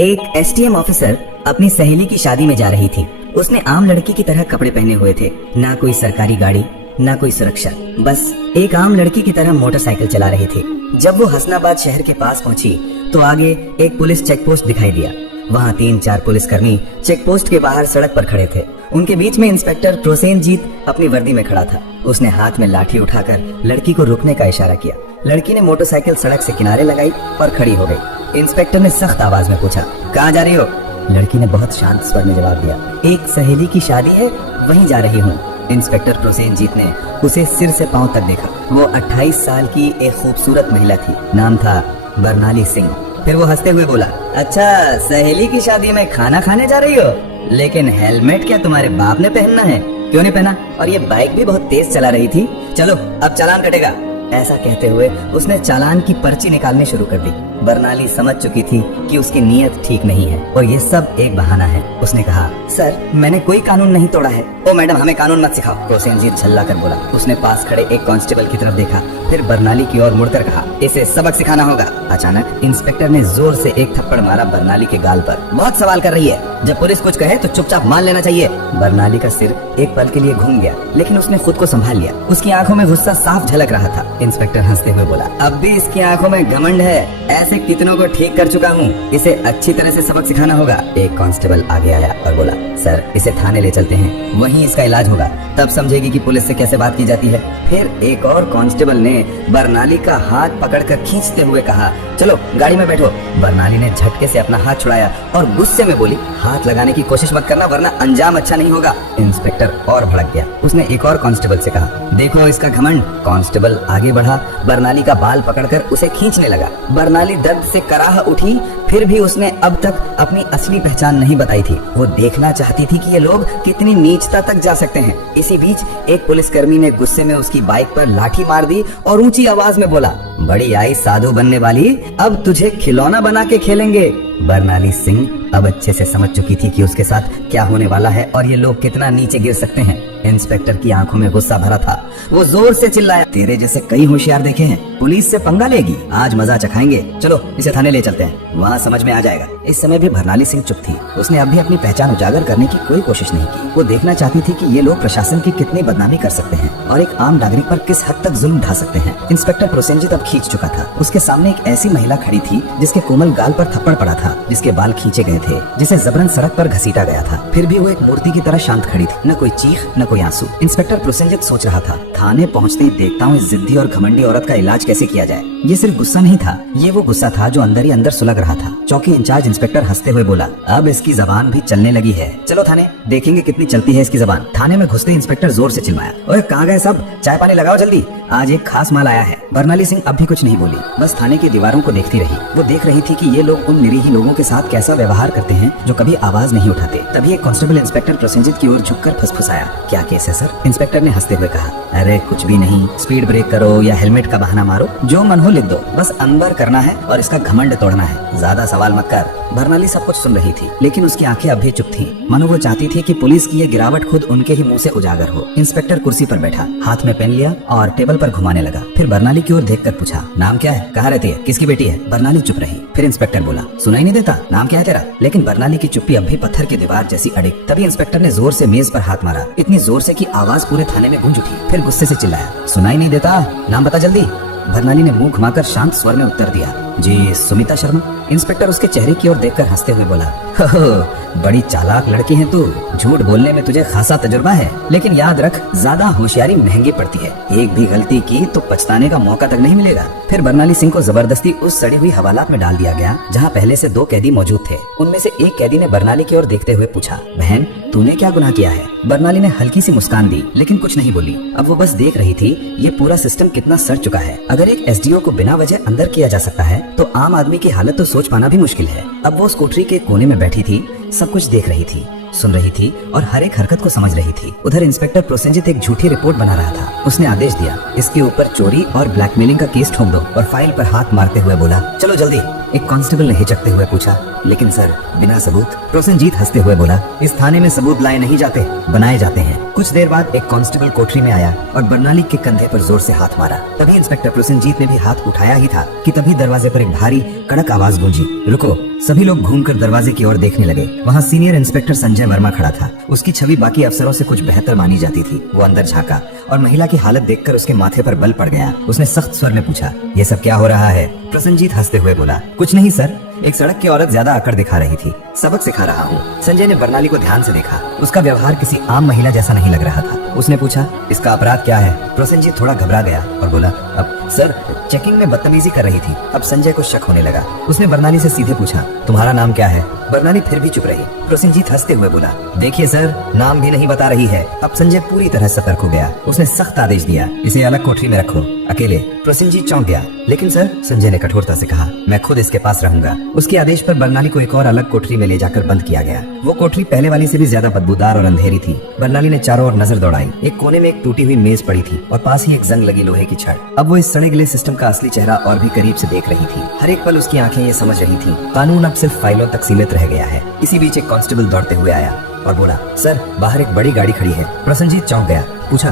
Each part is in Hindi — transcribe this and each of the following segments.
एक एसटीएम ऑफिसर अपनी सहेली की शादी में जा रही थी। उसने आम लड़की की तरह कपड़े पहने हुए थे, ना कोई सरकारी गाड़ी ना कोई सुरक्षा, बस एक आम लड़की की तरह मोटरसाइकिल चला रही थी। जब वो हसनाबाद शहर के पास पहुंची तो आगे एक पुलिस चेक पोस्ट दिखाई दिया। वहाँ 3-4 पुलिसकर्मी चेक पोस्ट के बाहर सड़क पर खड़े थे। उनके बीच में इंस्पेक्टर प्रोसेनजीत अपनी वर्दी में खड़ा था। उसने हाथ में लाठी उठाकर लड़की को रुकने का इशारा किया। लड़की ने मोटरसाइकिल सड़क से किनारे लगाई और खड़ी हो गई। इंस्पेक्टर ने सख्त आवाज में पूछा, कहाँ जा रही हो? लड़की ने बहुत शांत स्वर में जवाब दिया, एक सहेली की शादी है, वहीं जा रही हूँ। इंस्पेक्टर प्रोसेनजीत ने उसे सिर से पांव तक देखा। वो 28 साल की एक खूबसूरत महिला थी। नाम था बरनाली सिंह। फिर वो हंसते हुए बोला, अच्छा सहेली की शादी में खाना खाने जा रही हो, लेकिन हेलमेट क्या तुम्हारे बाप ने पहनना है? क्यों नहीं पहना? और ये बाइक भी बहुत तेज चला रही थी। चलो अब चालान कटेगा। ऐसा कहते हुए उसने चालान की पर्ची निकालनी शुरू कर दी। बरनाली समझ चुकी थी कि उसकी नीयत ठीक नहीं है और ये सब एक बहाना है। उसने कहा, सर मैंने कोई कानून नहीं तोड़ा है। ओ मैडम, हमें कानून मत सिखाओ, प्रोसेनजीत झल्ला कर बोला। उसने पास खड़े एक कांस्टेबल की तरफ देखा, फिर बरनाली की ओर मुड़कर कहा, इसे सबक सिखाना होगा। अचानक इंस्पेक्टर ने जोर से एक थप्पड़ मारा बरनाली के गाल पर। बहुत सवाल कर रही है, जब पुलिस कुछ कहे तो चुपचाप मान लेना चाहिए। बरनाली का सिर एक पल के लिए घूम गया, लेकिन उसने खुद को संभाल लिया। उसकी आंखों में गुस्सा साफ झलक रहा था। इंस्पेक्टर हंसते हुए बोला, अब भी इसकी आंखों में घमंड है, ऐसे कितनों को ठीक कर चुका हूँ, इसे अच्छी तरह से सबक सिखाना होगा। एक कांस्टेबल आगे आया और बोला, सर इसे थाने ले चलते हैं, वहीं इसका इलाज होगा, तब समझेगी कि पुलिस से कैसे बात की जाती है। फिर एक और कांस्टेबल ने बरनाली का हाथ पकड़कर खींचते हुए कहा, चलो गाड़ी में बैठो। बरनाली ने झटके से अपना हाथ छुड़ाया और गुस्से में बोली, हाथ लगाने की कोशिश मत करना वरना अंजाम अच्छा नहीं होगा। इंस्पेक्टर और भड़क गया। उसने एक और कांस्टेबल से कहा, देखो इसका घमंड। कांस्टेबल आगे बढ़ा, बरनाली का बाल पकड़कर उसे खींचने लगा। बरनाली दर्द से कराह उठी, फिर भी उसने अब तक अपनी असली पहचान नहीं बताई थी। वो देखना चाहती थी कि ये लोग कितनी नीचता तक जा सकते हैं। इसी बीच एक पुलिसकर्मी ने गुस्से में उसकी बाइक पर लाठी मार दी और ऊंची आवाज में बोला, बड़ी आई साधु बनने वाली, अब तुझे खिलौना बना के खेलेंगे। बरनाली सिंह अब अच्छे से समझ चुकी थी कि उसके साथ क्या होने वाला है और ये लोग कितना नीचे गिर सकते हैं। इंस्पेक्टर की आंखों में गुस्सा भरा था। वो जोर से चिल्लाया, तेरे जैसे कई होशियार देखे हैं, पुलिस से पंगा लेगी, आज मजा चखाएंगे, चलो इसे थाने ले चलते हैं, वहाँ समझ में आ जाएगा। इस समय भी बरनाली सिंह चुप थी। उसने अब भी अपनी पहचान उजागर करने की कोई कोशिश नहीं की। वो देखना चाहती थी कि ये लोग प्रशासन की कितनी बदनामी कर सकते हैं और एक आम नागरिक पर किस हद तक जुल्म ढा सकते हैं। इंस्पेक्टर प्रोसेनजीत अब खींच चुका था। उसके सामने एक ऐसी महिला खड़ी थी जिसके कोमल गाल पर थप्पड़ पड़ा था, जिसके बाल खींचे गए थे, जिसे जबरन सड़क पर घसीटा गया था। फिर भी वो एक मूर्ति की तरह शांत खड़ी थी, न कोई चीख न कोई आंसू। इंस्पेक्टर प्रोसेनजीत सोच रहा था, थाने पहुंचते ही देखता हूँ इस जिद्दी और घमंडी औरत का इलाज कैसे किया जाए। ये सिर्फ गुस्सा नहीं था, ये वो गुस्सा था जो अंदर ही अंदर सुलग रहा था। चौकी इंचार्ज इंस्पेक्टर हंसते हुए बोला, अब इसकी जबान भी चलने लगी है, चलो थाने देखेंगे कितनी चलती है इसकी जबान। थाने में घुसते इंस्पेक्टर जोर से चिल्लाया, ओए कहाँ गए सब, चाय पानी लगाओ जल्दी, आज एक खास माल आया है। बरनाली सिंह अब भी कुछ नहीं बोली, बस थाने की दीवारों को देखती रही। वो देख रही थी कि ये लोग उन निरीह लोगों के साथ कैसा व्यवहार करते हैं जो कभी आवाज नहीं उठाते। तभी एक कांस्टेबल इंस्पेक्टर प्रोसेनजीत की ओर झुककर फुसफुसाया, क्या केस है सर? इंस्पेक्टर ने हंसते हुए कहा, अरे कुछ भी नहीं, स्पीड ब्रेक करो या हेलमेट का बहाना मारो, जो मन हो लिख दो, बस अंदर करना है और इसका घमंड तोड़ना है, ज्यादा सवाल मत कर। बरनाली सब कुछ सुन रही थी, लेकिन उसकी आंखें अब भी चुप थीं। मानो वो चाहती थी कि पुलिस की ये गिरावट खुद उनके ही मुंह से उजागर हो। इंस्पेक्टर कुर्सी पर बैठा, हाथ में पेन लिया और टेबल पर घुमाने लगा। फिर बरनाली की ओर देखकर पूछा, नाम क्या है, कहाँ रहती है, किसकी बेटी है? बरनाली चुप रही। फिर इंस्पेक्टर बोला, सुनाई नहीं देता, नाम क्या है तेरा? लेकिन बरनाली की चुप्पी अब भी पत्थर की दीवार जैसी अड़िग। तभी इंस्पेक्टर ने जोर से मेज पर हाथ मारा, इतनी जोर से कि आवाज पूरे थाने में गूंज उठी। फिर गुस्से से चिल्लाया, सुनाई नहीं देता, नाम बता जल्दी। बरनाली ने मुंह घुमाकर शांत स्वर में उत्तर दिया, जी सुमिता शर्मा। इंस्पेक्टर उसके चेहरे की ओर देखकर हंसते हुए बोला, हो बड़ी चालाक लड़की है तू, झूठ बोलने में तुझे खासा तजुर्बा है, लेकिन याद रख ज्यादा होशियारी महंगी पड़ती है, एक भी गलती की तो पछताने का मौका तक नहीं मिलेगा। फिर बरनाली सिंह को जबरदस्ती उस सड़ी हुई हवालात में डाल दिया गया जहाँ पहले से 2 कैदी मौजूद थे। उनमें से एक कैदी ने बरनाली की ओर देखते हुए पूछा, बहन तूने क्या गुनाह किया है? बरनाली ने हल्की सी मुस्कान दी, लेकिन कुछ नहीं बोली। अब वो बस देख रही थी ये पूरा सिस्टम कितना सड़ चुका है। अगर एक एसडीओ को बिना वजह अंदर किया जा सकता है तो आम आदमी की हालत तो सोच पाना भी मुश्किल है। अब वो स्कूटरी के कोने में बैठी थी, सब कुछ देख रही थी, सुन रही थी और हर एक हरकत को समझ रही थी। उधर इंस्पेक्टर प्रोसेनजीत एक झूठी रिपोर्ट बना रहा था। उसने आदेश दिया, इसके ऊपर चोरी और ब्लैकमेलिंग का केस ठोक दो और फाइल पर हाथ मारते हुए बोला, चलो जल्दी। एक कांस्टेबल ने हिचकते हुए पूछा। लेकिन सर, बिना सबूत? प्रोसेनजीत हंसते हुए बोला, इस थाने में सबूत लाए नहीं जाते, बनाए जाते हैं। कुछ देर बाद एक कांस्टेबल कोठरी में आया और बर्नाली के कंधे पर जोर से हाथ मारा। तभी इंस्पेक्टर प्रोसेनजीत ने भी हाथ उठाया ही था कि तभी दरवाजे पर एक भारी कड़क आवाज गूंजी, रुको। सभी लोग घूमकर दरवाजे की ओर देखने लगे। वहाँ सीनियर इंस्पेक्टर संजय वर्मा खड़ा था। उसकी छवि बाकी अफसरों से कुछ बेहतर मानी जाती थी। वो अंदर झांका और महिला की हालत देखकर उसके माथे पर बल पड़ गया। उसने सख्त स्वर में पूछा, ये सब क्या हो रहा है? प्रसन्नजीत हंसते हुए बोला, कुछ नहीं सर, एक सड़क की औरत ज्यादा अकड़ दिखा रही थी, सबक सिखा रहा हूँ। संजय ने बर्नाली को ध्यान से देखा। उसका व्यवहार किसी आम महिला जैसा नहीं लग रहा था। उसने पूछा, इसका अपराध क्या है? प्रसन्नजीत थोड़ा घबरा गया और बोला, अब सर, चेकिंग में बदतमीजी कर रही थी। अब संजय को शक होने लगा। उसने बर्नाली से सीधे पूछा, तुम्हारा नाम क्या है? बर्नाली फिर भी चुप रही। प्रसन्नजीत हंसते हुए बोला, देखिए सर, नाम भी नहीं बता रही है। अब संजय पूरी तरह सतर्क हो गया। उसने सख्त आदेश दिया, इसे अलग कोठरी में रखो, अकेले। प्रसन्नजीत चौंक गया। लेकिन सर, संजय ने कठोरता से कहा, मैं खुद इसके पास रहूंगा। उसके आदेश पर बर्नाली को एक और अलग कोठरी में ले जाकर बंद किया गया। वो कोठरी पहले वाली से भी ज्यादा बदबूदार और अंधेरी थी। बर्नाली ने चारों ओर नजर दौड़ाई। एक कोने में एक टूटी हुई मेज पड़ी थी और पास ही एक जंग लगी लोहे की छड़। अब वो इस सड़े गले सिस्टम का असली चेहरा और भी करीब से देख रही थी। हर एक पल उसकी आंखें ये समझ रही थी, कानून अब सिर्फ फाइलों तक सीमित रह गया है। इसी बीच एक कांस्टेबल दौड़ते हुए आया और बोला, सर, बाहर एक बड़ी गाड़ी खड़ी है। प्रसन्नजीत चौंक गया। पूछा,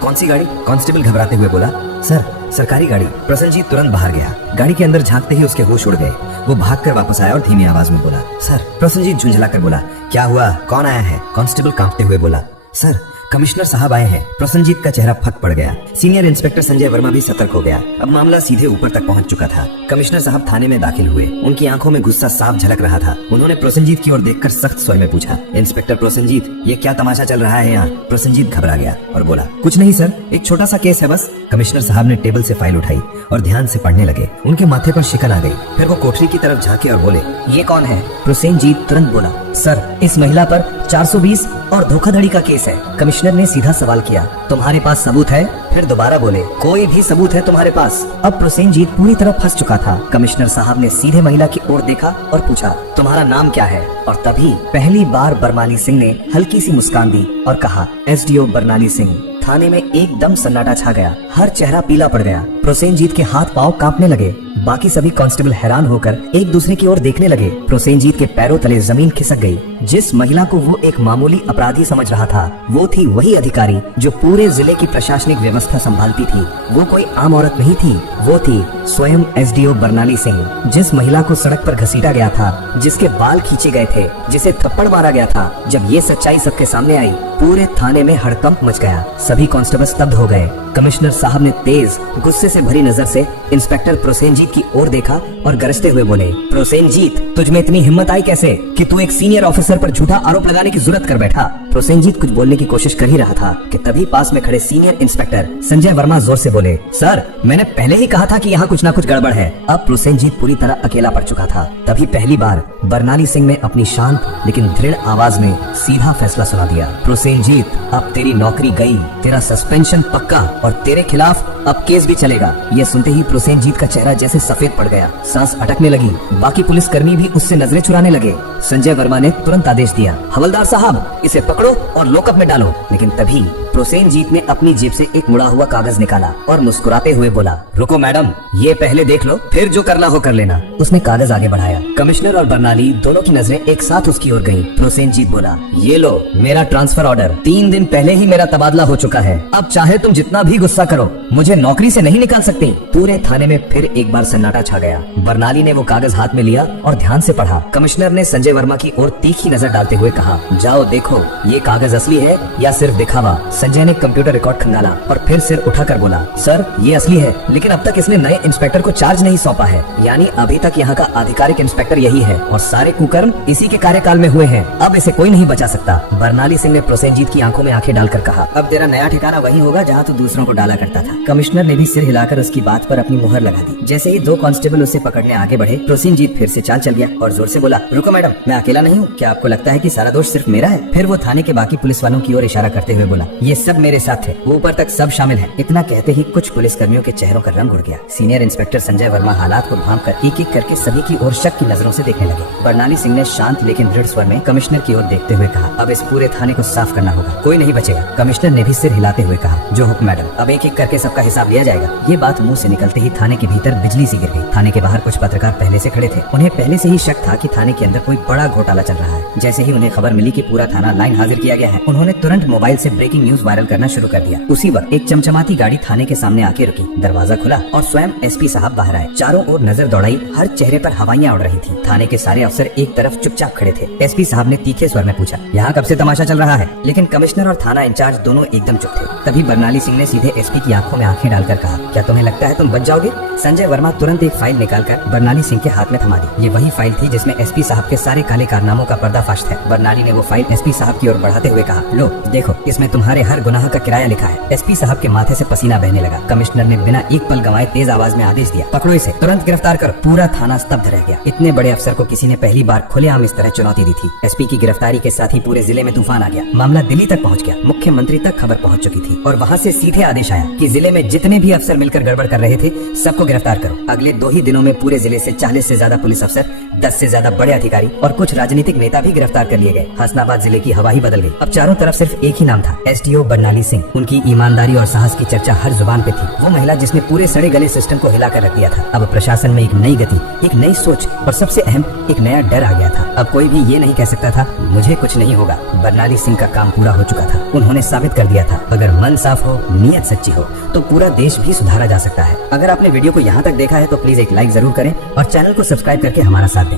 कौन सी गाड़ी? कांस्टेबल घबराते हुए बोला, सर, सरकारी गाड़ी। प्रसन्नजीत तुरंत बाहर गया। गाड़ी के अंदर झांकते ही उसके होश उड़ गए। वो भागकर वापस आया और धीमी आवाज में बोला, सर। प्रसन्नजीत झुंझलाकर बोला, क्या हुआ? कौन आया है? कांस्टेबल कांपते हुए बोला, सर, कमिश्नर साहब आए हैं। प्रसन्नजीत का चेहरा फट पड़ गया। सीनियर इंस्पेक्टर संजय वर्मा भी सतर्क हो गया। अब मामला सीधे ऊपर तक पहुंच चुका था। कमिश्नर साहब थाने में दाखिल हुए। उनकी आंखों में गुस्सा साफ झलक रहा था। उन्होंने प्रसन्नजीत की ओर देखकर सख्त स्वर में पूछा, इंस्पेक्टर प्रसन्नजीत, ये क्या तमाशा चल रहा है यहाँ? प्रसन्नजीत घबरा गया और बोला, कुछ नहीं सर, एक छोटा सा केस है बस। कमिश्नर साहब ने टेबल से फाइल उठाई और ध्यान से पढ़ने लगे। उनके माथे पर शिकन आ गई। फिर वो कोठरी की तरफ झांके और बोले, ये कौन है? प्रसेनजीत तुरंत बोला, सर, इस महिला पर 420 और धोखाधड़ी का केस है। कमिश्नर ने सीधा सवाल किया, तुम्हारे पास सबूत है? फिर दोबारा बोले, कोई भी सबूत है तुम्हारे पास? अब प्रसेनजीत पूरी तरह फंस चुका था। कमिश्नर साहब ने सीधे महिला की ओर देखा और पूछा, तुम्हारा नाम क्या है? और तभी पहली बार बरमाली सिंह ने हल्की सी मुस्कान दी और कहा, एसडीओ बरनाली सिंह। थाने में एकदम सन्नाटा छा गया। हर चेहरा पीला पड़ गया। प्रोसेनजीत के हाथ पांव कांपने लगे। बाकी सभी कांस्टेबल हैरान होकर एक दूसरे की ओर देखने लगे। प्रोसेनजीत के पैरों तले जमीन खिसक गई। जिस महिला को वो एक मामूली अपराधी समझ रहा था, वो थी वही अधिकारी जो पूरे जिले की प्रशासनिक व्यवस्था संभालती थी। वो कोई आम औरत नहीं थी, वो थी स्वयं एसडीओ बरनाली सिंह। जिस महिला को सड़क पर घसीटा गया था, जिसके बाल खींचे गए थे, जिसे थप्पड़ मारा गया था, जब ये सच्चाई सबके सामने आई, पूरे थाने में हड़कंप मच गया। सभी कांस्टेबल स्तब्ध हो गए। कमिश्नर साहब ने तेज गुस्से से भरी नजर से इंस्पेक्टर प्रोसेनजीत की ओर देखा और गरजते हुए बोले, प्रोसेनजीत, तुझ में इतनी हिम्मत आई कैसे कि तू एक सीनियर ऑफिसर पर झूठा आरोप लगाने की जुर्रत कर बैठा? प्रोसेनजीत कुछ बोलने की कोशिश कर ही रहा था कि तभी पास में खड़े सीनियर इंस्पेक्टर संजय वर्मा जोर से बोले, सर, मैंने पहले ही कहा था कि यहाँ कुछ ना कुछ गड़बड़ है। अब प्रोसेनजीत पूरी तरह अकेला पड़ चुका था। तभी पहली बार बरनाली सिंह ने अपनी शांत लेकिन दृढ़ आवाज में सीधा फैसला सुना दिया, प्रोसेनजीत, अब तेरी नौकरी गई, तेरा सस्पेंशन पक्का और तेरे खिलाफ अब केस भी चलेगा। ये सुनते ही प्रोसेनजीत का चेहरा जैसे सफेद पड़ गया। सांस अटकने लगी। बाकी पुलिसकर्मी भी उससे नजरें चुराने लगे। संजय वर्मा ने तुरंत आदेश दिया, हवलदार साहब, इसे पकड़ो और लॉकअप में डालो। लेकिन तभी प्रोसेनजीत ने अपनी जेब से एक मुड़ा हुआ कागज निकाला और मुस्कुराते हुए बोला, रुको मैडम, ये पहले देख लो, फिर जो करना हो कर लेना। उसने कागज आगे बढ़ाया। कमिश्नर और बरनाली दोनों की नजरें एक साथ उसकी ओर गईं। प्रोसेनजीत बोला, ये लो मेरा ट्रांसफर ऑर्डर। 3 दिन पहले ही मेरा तबादला हो चुका है। अब चाहे तुम जितना भी गुस्सा करो, मुझे नौकरी से नहीं निकाल सकती। पूरे थाने में फिर एक बार सन्नाटा छा गया। बरनाली ने वो कागज हाथ में लिया और ध्यान से पढ़ा। कमिश्नर ने संजय वर्मा की ओर तीखी नजर डालते हुए कहा, जाओ देखो, ये कागज असली है या सिर्फ दिखावा? संजय ने कंप्यूटर रिकॉर्ड खंगाला और फिर सिर उठाकर बोला, सर, ये असली है, लेकिन अब तक इसने नए इंस्पेक्टर को चार्ज नहीं सौंपा है। यानी अभी तक यहाँ का आधिकारिक इंस्पेक्टर यही है और सारे कुकर्म इसी के कार्यकाल में हुए हैं। अब इसे कोई नहीं बचा सकता। बरनाली सिंह ने प्रोसेनजीत की आंखों में आंखें डालकर कहा, अब तेरा नया ठिकाना वही होगा जहाँ तू दूसरों को डाला करता था। कमिश्नर ने भी सिर हिलाकर उसकी बात पर अपनी मुहर लगा दी। जैसे ही 2 कांस्टेबल उसे पकड़ने आगे बढ़े, प्रोसेनजीत फिर से चाल चल गया और जोर से बोला, रुको मैडम, मैं अकेला नहीं हूँ। क्या आपको लगता है कि सारा दोष सिर्फ मेरा है? फिर वो थाने के बाकी पुलिस वालों की ओर इशारा करते हुए बोला, ये सब मेरे साथ थे, ऊपर तक सब शामिल हैं। इतना कहते ही कुछ पुलिसकर्मियों के चेहरों का रंग उड़ गया। सीनियर इंस्पेक्टर संजय वर्मा हालात को भांपकर एक एक करके सभी की ओर शक की नजरों से देखने लगे। बरनाली सिंह ने शांत लेकिन दृढ़ स्वर में कमिश्नर की ओर देखते हुए कहा, अब इस पूरे थाने को साफ करना होगा, कोई नहीं बचेगा। कमिश्नर ने भी सिर हिलाते हुए कहा, जो हुक्म मैडम, अब एक एक करके सबका हिसाब लिया जाएगा। ये बात मुंह से निकलते ही थाने के भीतर बिजली सी गिर गई। थाने के बाहर कुछ पत्रकार पहले से खड़े थे। उन्हें पहले से ही शक था कि थाने के अंदर कोई बड़ा घोटाला चल रहा है। जैसे ही उन्हें खबर मिली कि पूरा थाना लाइन हाजिर किया गया है, उन्होंने तुरंत मोबाइल से ब्रेकिंग न्यूज वायरल करना शुरू कर दिया। उसी वक्त एक चमचमाती गाड़ी थाने के सामने आके रुकी, दरवाजा खुला और स्वयं एसपी साहब बाहर आए। चारों ओर नजर दौड़ाई, हर चेहरे पर हवाइयां उड़ रही थी। थाने के सारे अफसर एक तरफ चुपचाप खड़े थे। एसपी साहब ने तीखे स्वर में पूछा, यहाँ कब से तमाशा चल रहा है? लेकिन कमिश्नर और थाना इंचार्ज दोनों एकदम चुप थे। तभी बरनाली सिंह ने सीधे एसपी की आंखों में आंखें डालकर कहा, क्या तुम्हें लगता है तुम बच जाओगे? संजय वर्मा तुरंत एक फाइल निकालकर बरनाली सिंह के हाथ में थमा दी। ये वही फाइल थी जिसमें एसपी साहब के सारे काले कारनामों का पर्दाफाश था। बरनाली ने वो फाइल एसपी साहब की ओर बढ़ाते हुए कहा, लो देखो, इसमें तुम्हारे हर गुनाह का किराया लिखा है। एसपी साहब के माथे से पसीना बहने लगा। कमिश्नर ने बिना एक पल गंवाए तेज आवाज में आदेश दिया, पकड़ो इसे, तुरंत गिरफ्तार करो। पूरा थाना स्तब्ध रह गया। इतने बड़े अफसर को किसी ने पहली बार खुलेआम इस तरह चुनौती दी थी। एसपी की गिरफ्तारी के साथ ही पूरे जिले में तूफान आ गया। मामला दिल्ली तक पहुंच गया। मुख्यमंत्री तक खबर पहुंच चुकी थी और वहां से सीधे आदेश आया कि जिले में जितने भी अफसर मिलकर गड़बड़ कर रहे थे सबको गिरफ्तार करो। अगले 2 ही दिनों में पूरे जिले से 40 से ज्यादा पुलिस अफसर, 10 से ज्यादा बड़े अधिकारी और कुछ राजनीतिक नेता भी गिरफ्तार कर लिए गए। हसनाबाद जिले की हवा ही बदल गई। अब चारों तरफ सिर्फ एक ही नाम था, एसडीओ बरनाली सिंह। उनकी ईमानदारी और साहस की चर्चा हर जुबान पे थी। वो महिला जिसने पूरे सड़े गले सिस्टम को हिलाकर रख दिया था। अब प्रशासन में एक नई गति, एक नई सोच और सबसे अहम एक नया डर आ गया था। अब कोई भी ये नहीं कह सकता था मुझे कुछ नहीं होगा। बरनाली सिंह का काम पूरा हो चुका था। उन्होंने साबित कर दिया था, अगर मन साफ हो, नीयत सच्ची हो, तो पूरा देश भी सुधारा जा सकता है। अगर आपने वीडियो को यहाँ तक देखा है तो प्लीज एक लाइक जरूर करें और चैनल को सब्सक्राइब करके हमारा साथ दें।